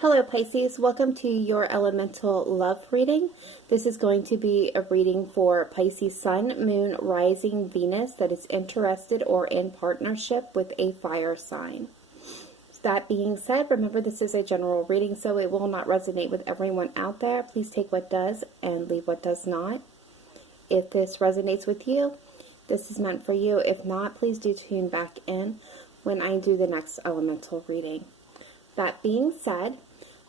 Hello Pisces, welcome to your elemental love reading. This is going to be a reading for Pisces Sun, Moon, Rising, Venus that is interested or in partnership with a fire sign. That being said, remember this is a general reading, so it will not resonate with everyone out there. Please take what does and leave what does not. If this resonates with you, this is meant for you. If not, please do tune back in when I do the next elemental reading. That being said,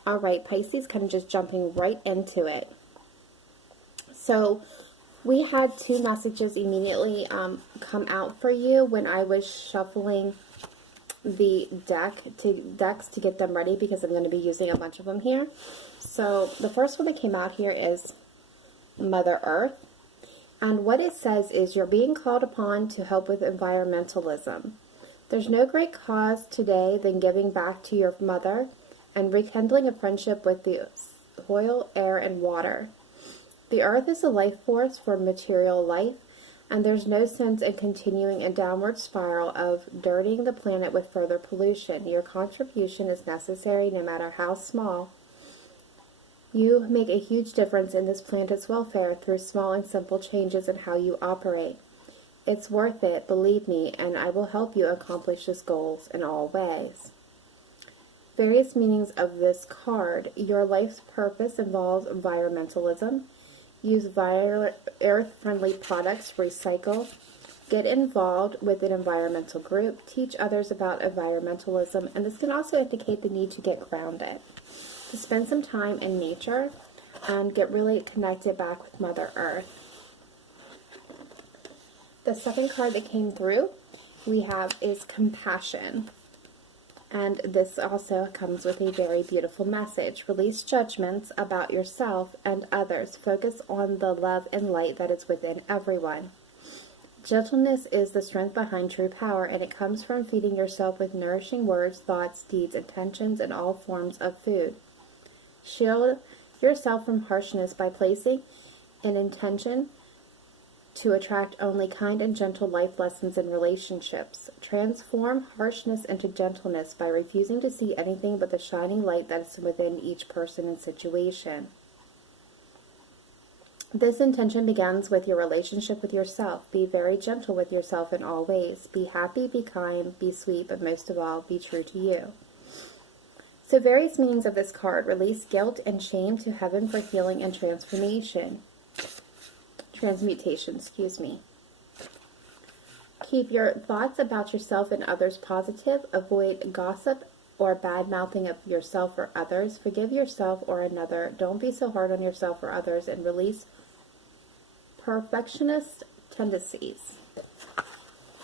all right, Pisces, kind of just jumping right into it. So we had two messages immediately come out for you when I was shuffling the decks to get them ready, because I'm going to be using a bunch of them here. So the first one that came out here is Mother Earth. And what it says is you're being called upon to help with environmentalism. There's no great cause today than giving back to your mother and rekindling a friendship with the soil, air, and water. The earth is a life force for material life, and there's no sense in continuing a downward spiral of dirtying the planet with further pollution. Your contribution is necessary no matter how small. You make a huge difference in this planet's welfare through small and simple changes in how you operate. It's worth it, believe me, and I will help you accomplish this goals in all ways. Various meanings of this card. Your life's purpose involves environmentalism. Use earth-friendly products, recycle. Get involved with an environmental group. Teach others about environmentalism. And this can also indicate the need to get grounded. To spend some time in nature and get really connected back with Mother Earth. The second card that came through we have is Compassion. And this also comes with a very beautiful message. Release judgments about yourself and others. Focus on the love and light that is within everyone. Gentleness is the strength behind true power, and it comes from feeding yourself with nourishing words, thoughts, deeds, intentions, and all forms of food. Shield yourself from harshness by placing an intention to attract only kind and gentle life lessons in relationships. Transform harshness into gentleness by refusing to see anything but the shining light that is within each person and situation. This intention begins with your relationship with yourself. Be very gentle with yourself in all ways. Be happy, be kind, be sweet, but most of all, be true to you. So various meanings of this card. Release guilt and shame to heaven for healing and transmutation. Keep your thoughts about yourself and others positive. Avoid gossip or bad-mouthing of yourself or others. Forgive yourself or another. Don't be so hard on yourself or others, and release perfectionist tendencies.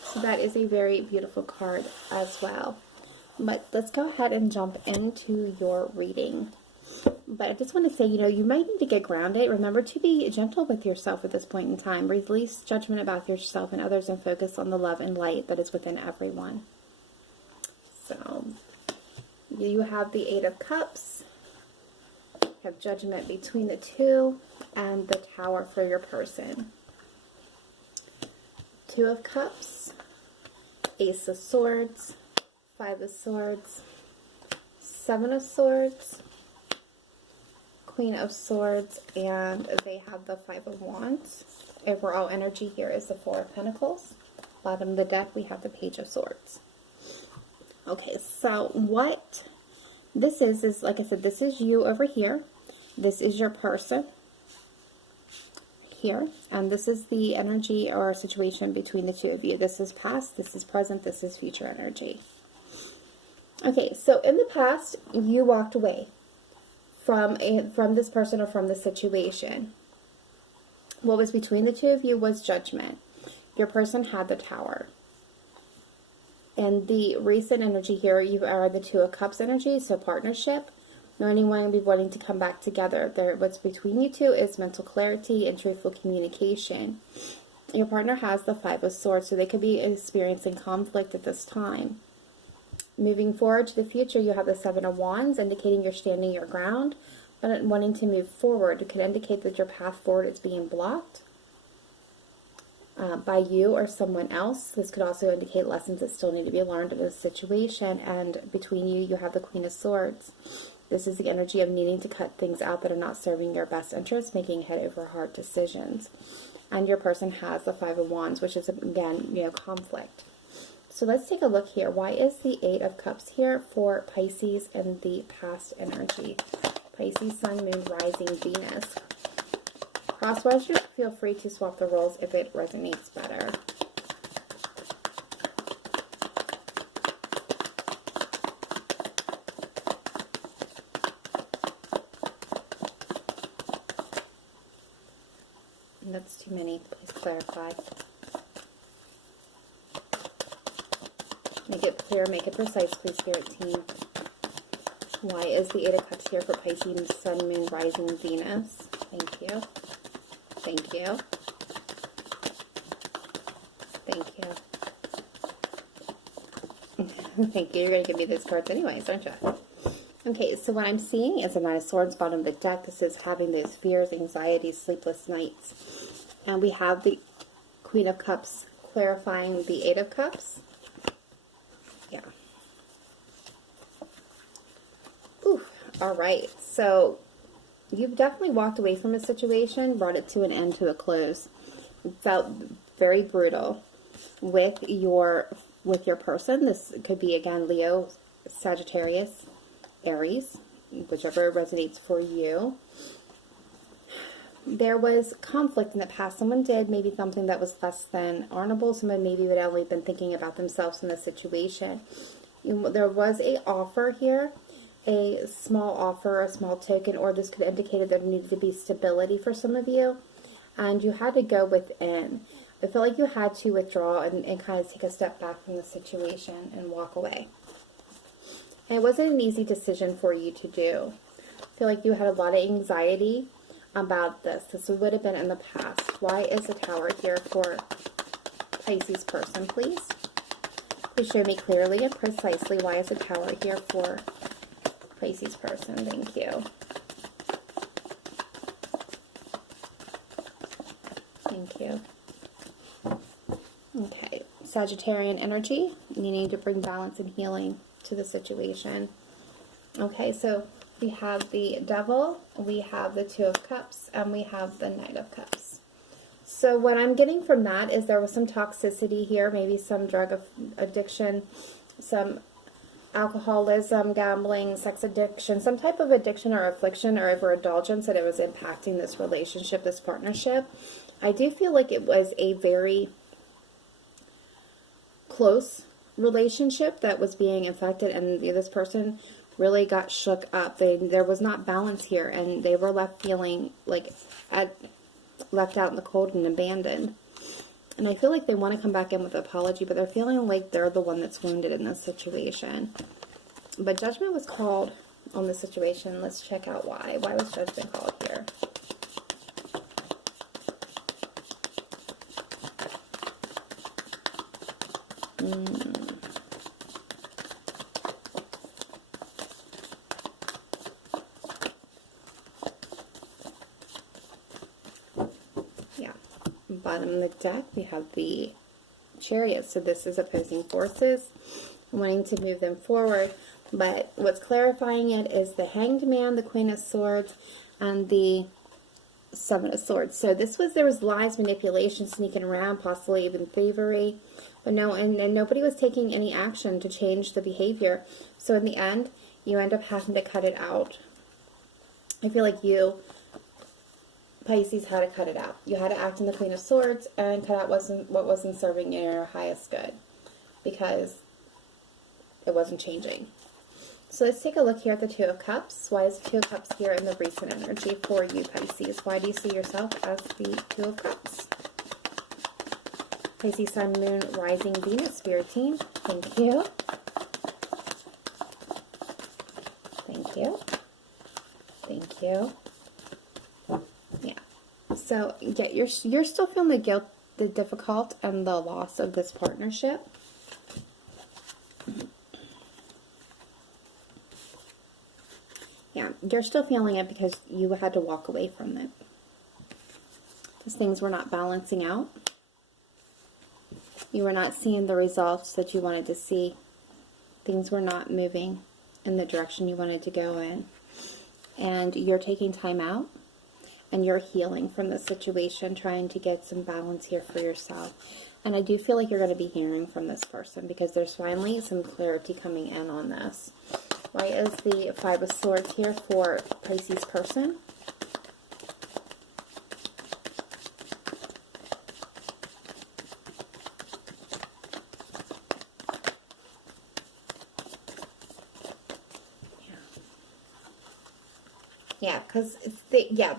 So that is a very beautiful card as well. But let's go ahead and jump into your reading. But I just want to say, you might need to get grounded. Remember to be gentle with yourself at this point in time. Release judgment about yourself and others and focus on the love and light that is within everyone. So, you have the Eight of Cups. You have Judgment between the two, and the Tower for your person. Two of Cups, Ace of Swords, Five of Swords, Seven of Swords, Queen of Swords, and they have the Five of Wands. Overall energy here is the Four of Pentacles. Bottom of the deck, we have the Page of Swords. Okay, so what this is like I said, this is you over here. This is your person here, and this is the energy or situation between the two of you. This is past, this is present, this is future energy. Okay, so in the past, you walked away from this person or from this situation. What was between the two of you was judgment. Your person had the Tower. And the recent energy here, you are the Two of Cups energy, so partnership. No anyone will be wanting to come back together. What's between you two is mental clarity and truthful communication. Your partner has the Five of Swords, so they could be experiencing conflict at this time. Moving forward to the future, you have the Seven of Wands, indicating you're standing your ground, but wanting to move forward. It could indicate that your path forward is being blocked by you or someone else. This could also indicate lessons that still need to be learned in this situation. And between you, you have the Queen of Swords. This is the energy of needing to cut things out that are not serving your best interest, making head over heart decisions. And your person has the Five of Wands, which is, again, you know, conflict. So let's take a look here. Why is the Eight of Cups here for Pisces and the past energy? Pisces, Sun, Moon, Rising, Venus. Crosswatchers, feel free to swap the roles if it resonates better. And that's too many. Please clarify. Make it clear, make it precise, please, Spirit Team. Why is the Eight of Cups here for Pisces, Sun, Moon, Rising, Venus? Thank you. Thank you. Thank you. Thank you. You're going to give me these cards anyways, aren't you? Okay, so what I'm seeing is a Knight of Swords, bottom of the deck. This is having those fears, anxieties, sleepless nights. And we have the Queen of Cups clarifying the Eight of Cups. Yeah. Ooh, all right. So you've definitely walked away from a situation, brought it to an end, to a close. It felt very brutal with your person. This could be, again, Leo, Sagittarius, Aries, whichever resonates for you. There was conflict in the past. Someone did maybe something that was less than honorable. Someone maybe had only been thinking about themselves in the situation. There was a offer here, a small offer, a small token, or this could indicate that there needed to be stability for some of you, and you had to go within. I feel like you had to withdraw and kind of take a step back from the situation and walk away. And it wasn't an easy decision for you to do. I feel like you had a lot of anxiety about this. This would have been in the past. Why is the Tower here for Pisces person, please? Please show me clearly and precisely why is the Tower here for Pisces person. Thank you. Thank you. Okay, Sagittarian energy, needing to bring balance and healing to the situation. Okay, so we have the Devil, we have the Two of Cups, and we have the Knight of Cups. So what I'm getting from that is there was some toxicity here, maybe some drug addiction, some alcoholism, gambling, sex addiction, some type of addiction or affliction or overindulgence that it was impacting this relationship, this partnership. I do feel like it was a very close relationship that was being affected, and this person really got shook up. There was not balance here, and they were left feeling like left out in the cold and abandoned. And I feel like they want to come back in with an apology, but they're feeling like they're the one that's wounded in this situation. But judgment was called on this situation. Let's check out why. Why was judgment called here? Bottom of the deck, we have the Chariot. So this is opposing forces, wanting to move them forward. But what's clarifying it is the Hanged Man, the Queen of Swords, and the Seven of Swords. So there was lies, manipulation, sneaking around, possibly even thievery. But no, and nobody was taking any action to change the behavior. So in the end, you end up having to cut it out. I feel like you, Pisces, had to cut it out. You had to act in the Queen of Swords and cut out what wasn't serving your highest good, because it wasn't changing. So let's take a look here at the Two of Cups. Why is the Two of Cups here in the recent energy for you, Pisces? Why do you see yourself as the Two of Cups? Pisces, Sun, Moon, Rising, Venus, Spirit Team. Thank you. Thank you. Thank you. So, yeah, you're still feeling the guilt, the difficult, and the loss of this partnership. Yeah, you're still feeling it because you had to walk away from it. Because things were not balancing out. You were not seeing the results that you wanted to see. Things were not moving in the direction you wanted to go in. and you're taking time out and you're healing from the situation, trying to get some balance here for yourself. And I do feel like you're going to be hearing from this person because there's finally some clarity coming in on this. Why is the Five of Swords here for Pisces person? Yeah, because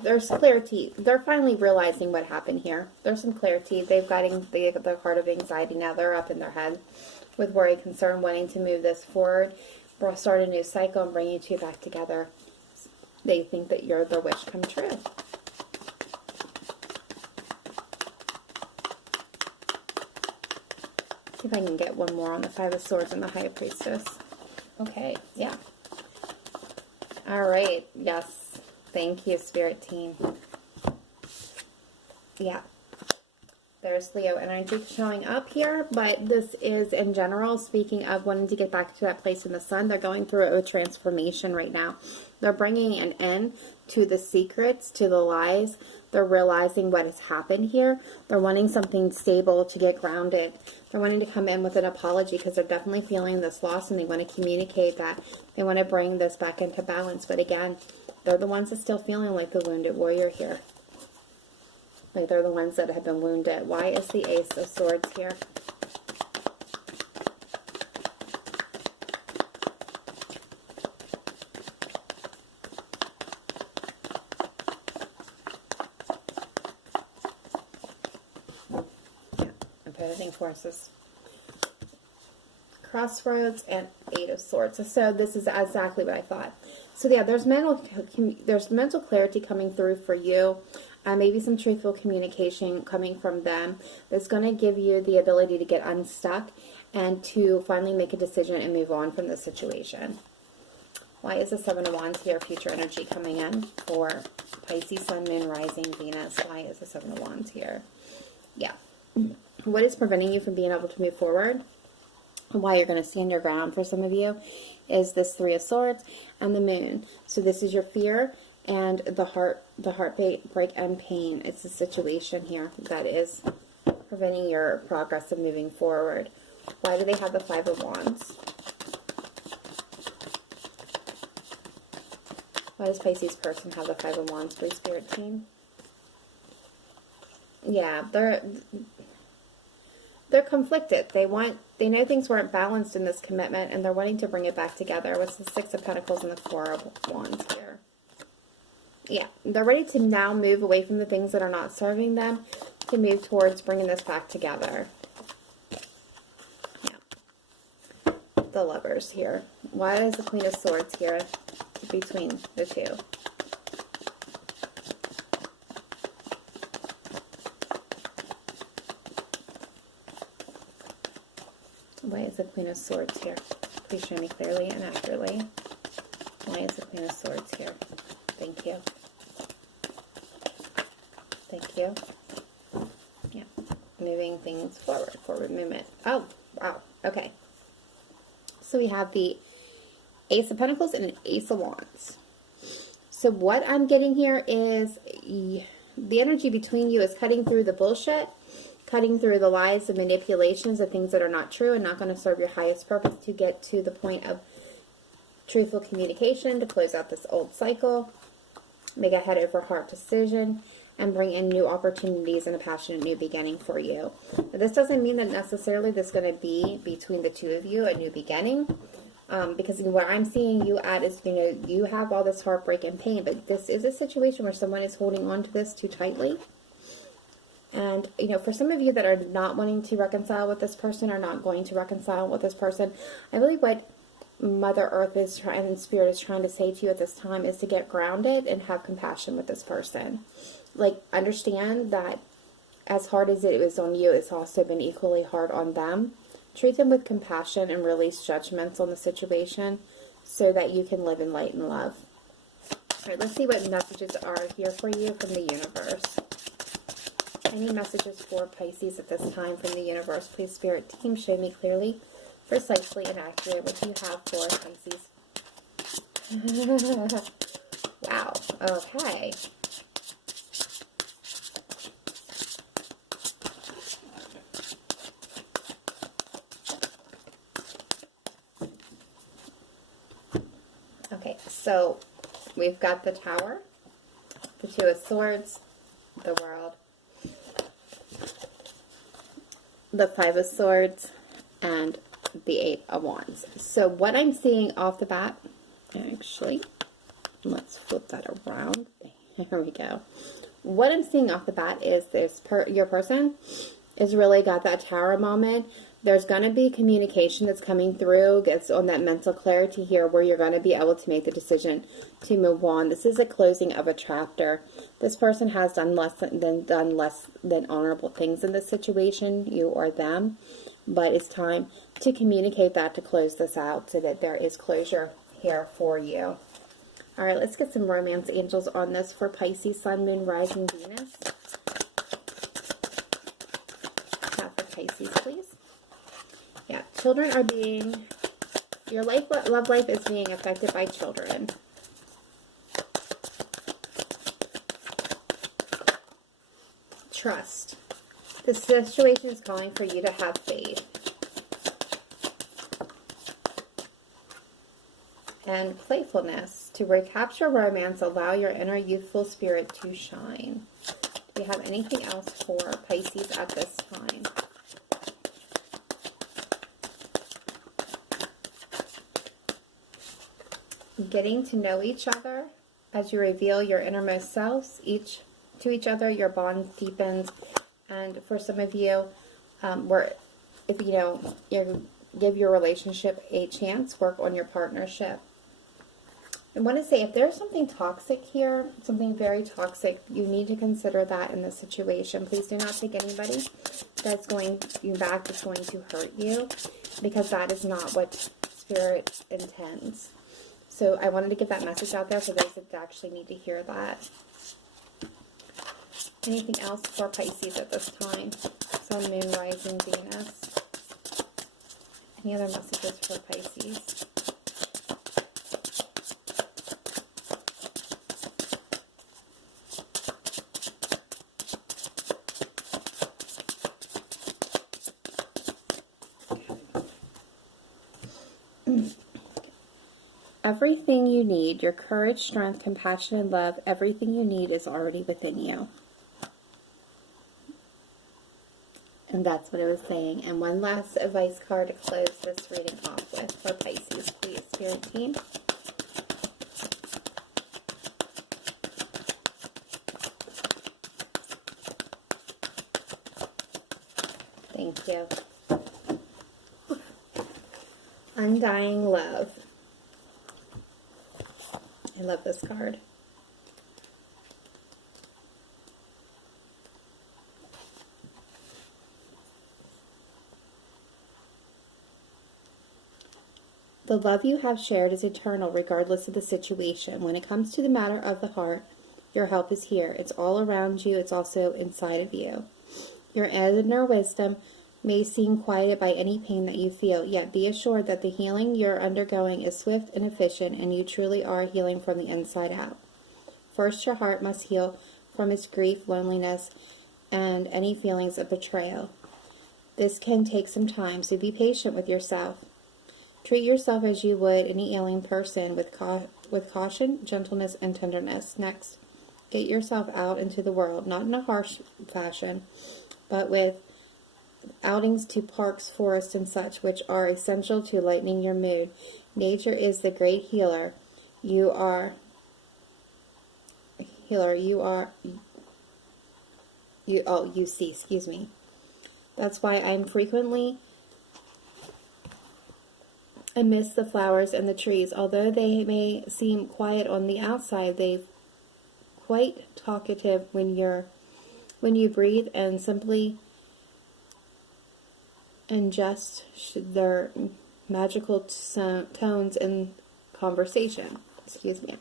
there's clarity. They're finally realizing what happened here. There's some clarity. They've gotten the heart of anxiety now. They're up in their head with worry, concern, wanting to move this forward, start a new cycle, and bring you two back together. They think that you're their wish come true. See if I can get one more on the Five of Swords and the High Priestess. Okay, yeah. All right, yes. Thank you, Spirit Team. Yeah. There's Leo energy showing up here, but this is in general, speaking of wanting to get back to that place in the sun, they're going through a transformation right now. They're bringing an end to the secrets, to the lies. They're realizing what has happened here. They're wanting something stable to get grounded. They're wanting to come in with an apology because they're definitely feeling this loss and they want to communicate that. They want to bring this back into balance. But again, they're the ones that still feeling like the wounded warrior here. Like they're the ones that have been wounded. Why is the Ace of Swords here? Yeah, opposing forces. Crossroads and Eight of Swords. So this is exactly what I thought. So yeah, there's mental clarity coming through for you. Maybe some truthful communication coming from them that's going to give you the ability to get unstuck and to finally make a decision and move on from the situation. Why is the Seven of Wands here? Future energy coming in for Pisces, Sun, Moon, Rising, Venus. Why is the Seven of Wands here? Yeah. What is preventing you from being able to move forward? And why you're going to stand your ground for some of you is this Three of Swords and the Moon. So this is your fear and the heartbreak and pain. It's a situation here that is preventing your progress of moving forward. Why do they have the Five of Wands? Why does Pisces person have the Five of Wands, please, Spirit Team? Yeah, they're conflicted. They know things weren't balanced in this commitment, and they're wanting to bring it back together. What's the Six of Pentacles and the Four of Wands here? Yeah, they're ready to now move away from the things that are not serving them to move towards bringing this back together. Yeah. The Lovers here. Why is the Queen of Swords here between the two? Why is the Queen of Swords here? Please show me clearly and accurately. Why is the Queen of Swords here? Thank you. Thank you. Yeah. Moving things forward. Forward movement. Oh, wow. Okay. So we have the Ace of Pentacles and an Ace of Wands. So what I'm getting here is the energy between you is cutting through the bullshit, cutting through the lies, the manipulations, the things that are not true and not going to serve your highest purpose to get to the point of truthful communication, to close out this old cycle, make a head over heart decision, and bring in new opportunities and a passionate new beginning for you. But this doesn't mean that necessarily this is going to be between the two of you a new beginning. Because what I'm seeing you at is, you have all this heartbreak and pain, but this is a situation where someone is holding on to this too tightly. And, for some of you that are not wanting to reconcile with this person or not going to reconcile with this person, I believe what Mother Earth is trying and Spirit is trying to say to you at this time is to get grounded and have compassion with this person. Like, understand that as hard as it was on you, it's also been equally hard on them. Treat them with compassion and release judgments on the situation so that you can live in light and love. All right, let's see what messages are here for you from the universe. Any messages for Pisces at this time from the universe? Please, Spirit Team, show me clearly, precisely, and accurate what you have for Pisces. Wow. Okay. Okay, so we've got the Tower, the Two of Swords, the World, the Five of Swords, and the Eight of Wands. So what I'm seeing off the bat, actually, let's flip that around. Here we go. What I'm seeing off the bat is your person has really got that Tower moment. There's going to be communication that's coming through. It's on that mental clarity here where you're going to be able to make the decision to move on. This is a closing of a chapter. This person has done less than honorable things in this situation, you or them. But it's time to communicate that, to close this out so that there is closure here for you. All right, let's get some romance angels on this for Pisces, Sun, Moon, Rising, Venus. Have for Pisces, please. Yeah, children are being, your love life is being affected by children. Trust. This situation is calling for you to have faith. And playfulness. To recapture romance, allow your inner youthful spirit to shine. Do we have anything else for Pisces at this time? Getting to know each other as you reveal your innermost selves to each other, your bond deepens. And for some of you, if you give your relationship a chance, work on your partnership. I want to say, if there's something toxic here, something very toxic, you need to consider that in this situation. Please do not take anybody that's going back, that's going to hurt you, because that is not what Spirit intends. So I wanted to get that message out there for those that actually need to hear that. Anything else for Pisces at this time? Sun, Moon, Rising, Venus. Any other messages for Pisces? Everything you need, your courage, strength, compassion, and love, everything you need is already within you. And that's what it was saying. And one last advice card to close this reading off with for Pisces, please, Spirit Team. Thank you. Undying love. I love this card. The love you have shared is eternal regardless of the situation. When it comes to the matter of the heart, your help is here. It's all around you. It's also inside of you. Your inner wisdom may seem quieted by any pain that you feel, yet be assured that the healing you're undergoing is swift and efficient, and you truly are healing from the inside out. First, your heart must heal from its grief, loneliness, and any feelings of betrayal. This can take some time, so be patient with yourself. Treat yourself as you would any ailing person with caution, gentleness, and tenderness. Next, get yourself out into the world, not in a harsh fashion, but with outings to parks, forests, and such, which are essential to lightening your mood. Nature is the great healer. You see, excuse me. That's why I'm frequently amidst the flowers and the trees. Although they may seem quiet on the outside, they're quite talkative when you breathe and simply ingest their magical tones in conversation. Excuse me.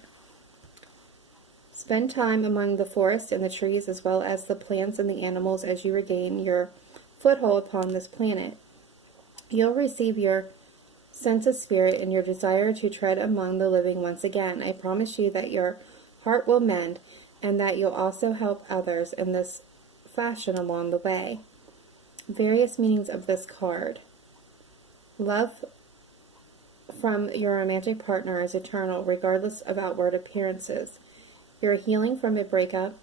Spend time among the forest and the trees, as well as the plants and the animals, as you regain your foothold upon this planet. You'll receive your sense of spirit and your desire to tread among the living once again. I promise you that your heart will mend, and that you'll also help others in this fashion along the way. Various meanings of this card. Love from your romantic partner is eternal, regardless of outward appearances. You're healing from a breakup.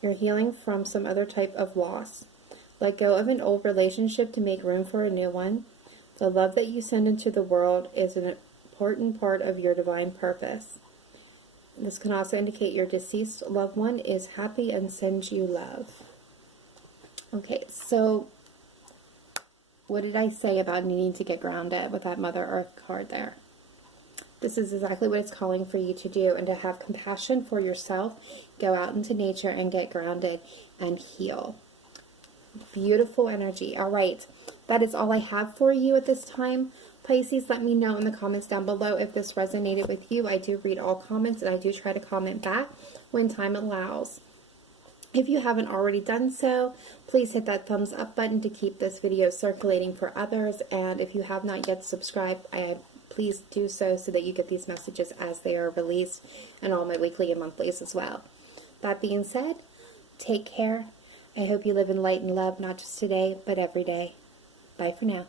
You're healing from some other type of loss. Let go of an old relationship to make room for a new one. The love that you send into the world is an important part of your divine purpose. This can also indicate your deceased loved one is happy and sends you love. Okay, so what did I say about needing to get grounded with that Mother Earth card there? This is exactly what it's calling for you to do, and to have compassion for yourself. Go out into nature and get grounded and heal. Beautiful energy. All right, that is all I have for you at this time. Pisces, let me know in the comments down below if this resonated with you. I do read all comments, and I do try to comment back when time allows. If you haven't already done so, please hit that thumbs up button to keep this video circulating for others. And if you have not yet subscribed, please do so that you get these messages as they are released, and all my weekly and monthlies as well. That being said, take care. I hope you live in light and love, not just today, but every day. Bye for now.